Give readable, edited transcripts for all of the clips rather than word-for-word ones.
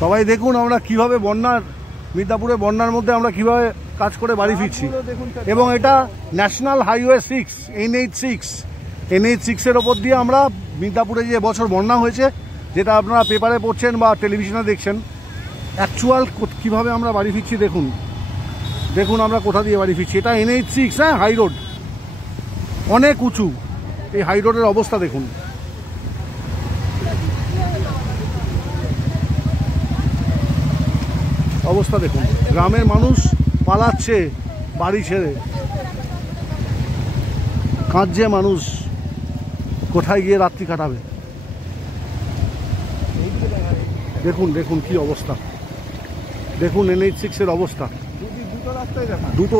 সবাই দেখুন আমরা কিভাবে বন্যার মিদনাপুরে বন্যার মধ্যে আমরা কিভাবে কাজ করে বাড়ি ফিরছি। এবং এটা ন্যাশনাল হাইওয়ে 6 NH6 এর ওপর দিয়ে আমরা মিদনাপুরে যে বছর বন্যা হয়েছে, যেটা আপনারা পেপারে পড়ছেন বা টেলিভিশনে দেখছেন, অ্যাকচুয়াল কিভাবে আমরা বাড়ি ফিরছি দেখুন। দেখুন আমরা কোথা দিয়ে বাড়ি ফিরছি। এটা NH6, হ্যাঁ, হাই রোড, অনেক উঁচু। এই হাই রোডের অবস্থা দেখুন। অবস্থা দেখুন, গ্রামের মানুষ পালাচ্ছে বাড়ি ছেড়ে, কাঁদছে মানুষ, কোথায় গিয়ে রাত্রি কাটাবে। দেখুন দেখুন কি অবস্থা, দেখুন NH6 এর অবস্থা। দুটো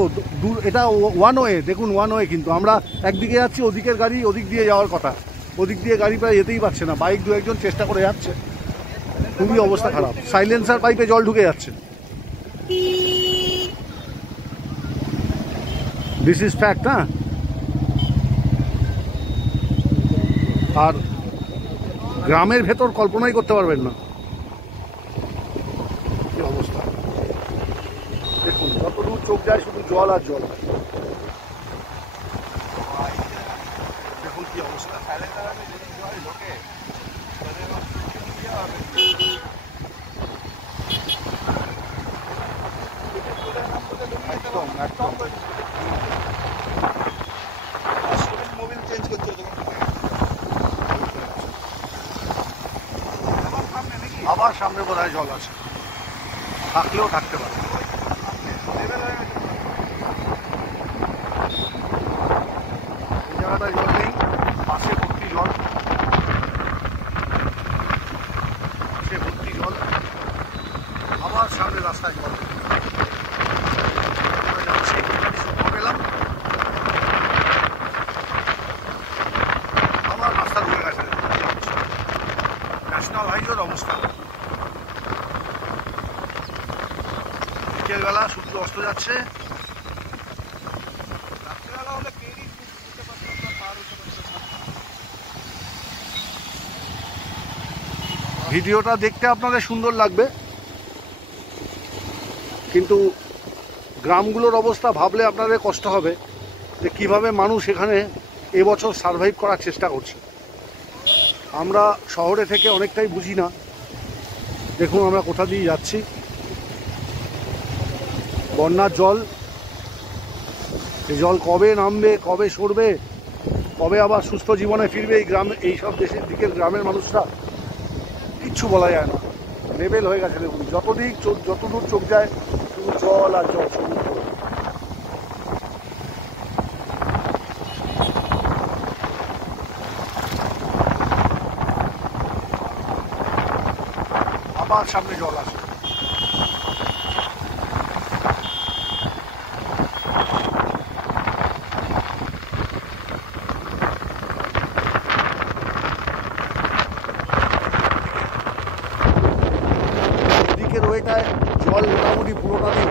এটা ওয়ান ওয়ে, দেখুন ওয়ান ওয়ে, কিন্তু আমরা একদিকে যাচ্ছি, ওদিকের গাড়ি ওদিক দিয়ে যাওয়ার কথা, ওদিক দিয়ে গাড়ি প্রায় যেতেই পারছে না। বাইক দু একজন চেষ্টা করে যাচ্ছে, খুবই অবস্থা খারাপ। সাইলেন্সার পাইপে জল ঢুকে যাচ্ছে। This is fact. হ্যাঁ, আর গ্রামের ভেতর কল্পনাই করতে পারবেন না কি অবস্থা। দেখুন যতদূর চোখ যায় শুধু জল আর জল। দেখুন কি অবস্থা। একদম একদম। মোবিল চেঞ্জ করতে হবে, আবার সামনে বোধহয় জল আছে, থাকলেও থাকতে পারে। এই জায়গাটায় জল নেই, পাশে ভর্তি জল, পাশে ভর্তি জল, আবার সামনে রাস্তায় জল। পেলাম আবার রাস্তা ঢুকে গেছে। ন্যাশনাল হাইওয়ের অবস্থা। বিকেলবেলা সূর্য অস্ত যাচ্ছে। ভিডিওটা দেখতে আপনাদের সুন্দর লাগবে, কিন্তু গ্রামগুলোর অবস্থা ভাবলে আপনাদের কষ্ট হবে যে কিভাবে মানুষ এখানে এবছর সারভাইভ করার চেষ্টা করছে। আমরা শহরে থেকে অনেকটাই বুঝি না। দেখুন আমরা কোথা দিয়ে যাচ্ছি, বন্যার জল, এই জল কবে নামবে, কবে সরবে, কবে আবার সুস্থ জীবনে ফিরবে এই গ্রামে, এইসব দেশের দিকের গ্রামের মানুষরা, কিচ্ছু বলা যায় না। লেভেল হয়ে গেছে দেখুন, যতদূর চোখ যায় শুধু জল আর জল, সমুদ্র। আবার সামনে জল আছে। এদিকের ওয়েটায় জল মোটামুটি পুরোটাতেই